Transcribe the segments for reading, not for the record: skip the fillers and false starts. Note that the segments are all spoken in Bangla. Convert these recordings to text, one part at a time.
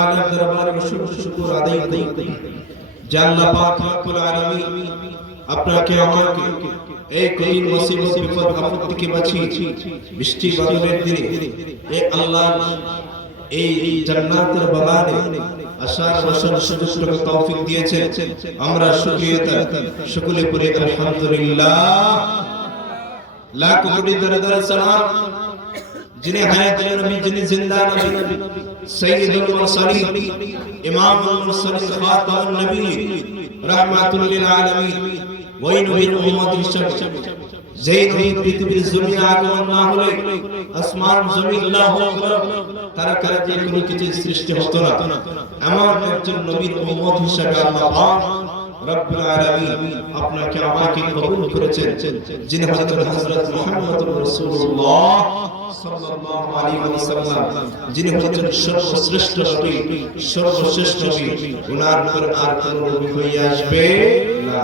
তাআলার দরবারে অসংখ্য শুকর আদায় করি যে আল্লাহ পাক রব্বুল আলামিন আপনাকে আমাকে এই কঠিন মুসিবত বিপদ আপদ থেকে বাঁচিয়ে বৃষ্টি বাদলের দিনে এই আল্লাহ এই জান্নাতের বাগানে আসার বসার সুযোগ তৌফিক দিয়েছেন। আমরা শুকরিয়া সকলে পড়ে আলহামদুলিল্লাহ। লাখ কোটি দরুদ সালাম जिन्हें हयात नबी जिन्हें जिंदा नबी सय्यदुल मुरसलीन इमामुल मुरसलीन खातमुन नबी रहमतुल लिल आलमीन ওই নবীর উম্মত হিসেবে যেই নবী পৃথিবীর জমিনে আগমন না হলে আসমান জমিন না হতো তার কাছে কোনো কিছু সৃষ্টি হতো না। এমন একজন নবীর উম্মত হিসেবে আল্লাহ পাক রব্বুল আলামিন আপনাকে আমাকে কবুল করেছেন, যিনি হযরত মুহাম্মদুর রাসূলুল্লাহ সাল্লাল্লাহু আলাইহি ওয়াসাল্লাম, যিনি হচ্ছেন সর্বশ্রেষ্ঠ নবী, সর্বশ্রেষ্ঠ নবী। ওনার পর আর কোন নবী হয়ে আসবে না।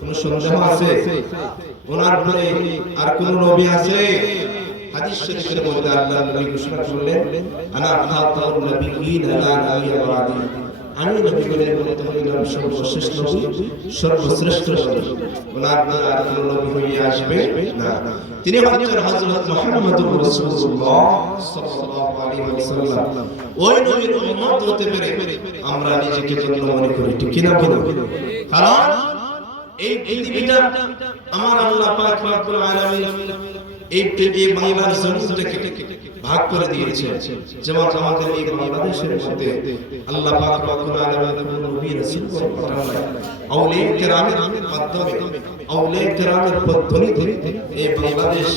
কোন সন্দেহ আছে? ওনার পরে আর কোন নবী আছে? হাদিস শরীফের মধ্যে আল্লাহর নবী ঘোষণা করলেন, আনা খাতামুন নবিয়্যিন লা নবিয়্যা বা'দি, আমি নবীগণের মধ্যে হইলাম সর্বশ্রেষ্ঠ নবী, সর্বশ্রেষ্ঠ নবী। ওনার পর আর কোন নবী হয়ে আসবে না। তিনি হচ্ছেন হযরত মুহাম্মদুর রাসূলুল্লাহ সাল্লাল্লাহু আলাইহি ওয়াসাল্লাম। ওই নবীর উম্মত হতে পেরে আমরা নিজেকে ধন্য মনে করি, ঠিক কি না বলুন? কারণ এই পৃথিবীটা আমার আল্লাহ পাক রব্বুল আলামিন এই বাংলার জমিনটাকে ভাগ করে দিয়েছে। যেমন আমাদের এই বাংলাদেশের মধ্যে আল্লাহ পাক রব্বুল আলামিন নবী রাসূল পাঠান নাই, আউলিয়া কেরামের মাধ্যমে আউলিয়া কেরামের পদ্ধতি ধরে এই বাংলাদেশ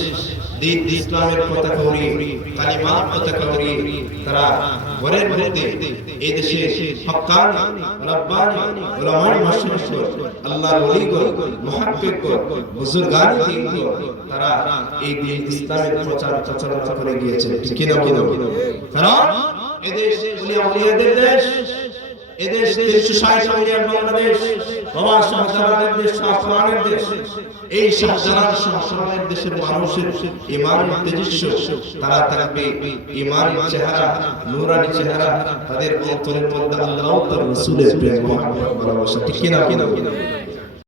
দিন ইসলামের পতাকা উড়িয়ে কালিমার পতাকা উড়িয়ে তারা ঘরের মধ্যে এই দেশে হক্কানি রব্বানি উলামায়ে মাশাইখ আল্লাহর ওলিগণ মুহাক্কিকগণ বুজুর্গানি দ্বীন তারা এই দিন ইসলামের প্রচার প্রচারণা করে গিয়েছে, ঠিক কি না? কারণ এই দেশ উলিয়াদের দেশ, এই দেশ 360 মিলিয়ন বাংলাদেশ, বাবা শাহজালালের দেশ, শাহজালালের দেশ। এই শাহজালাল শাহজালালের দেশের মানুষের ঈমানের তেজস্ব, তারা থাকবে ঈমানের চেহারা, নূরানি চেহারা, তাদের অন্তরের মধ্যে আল্লাহ ও তার রাসূলের প্রেম মহব্বত ভালোবাসা, ঠিক কি না?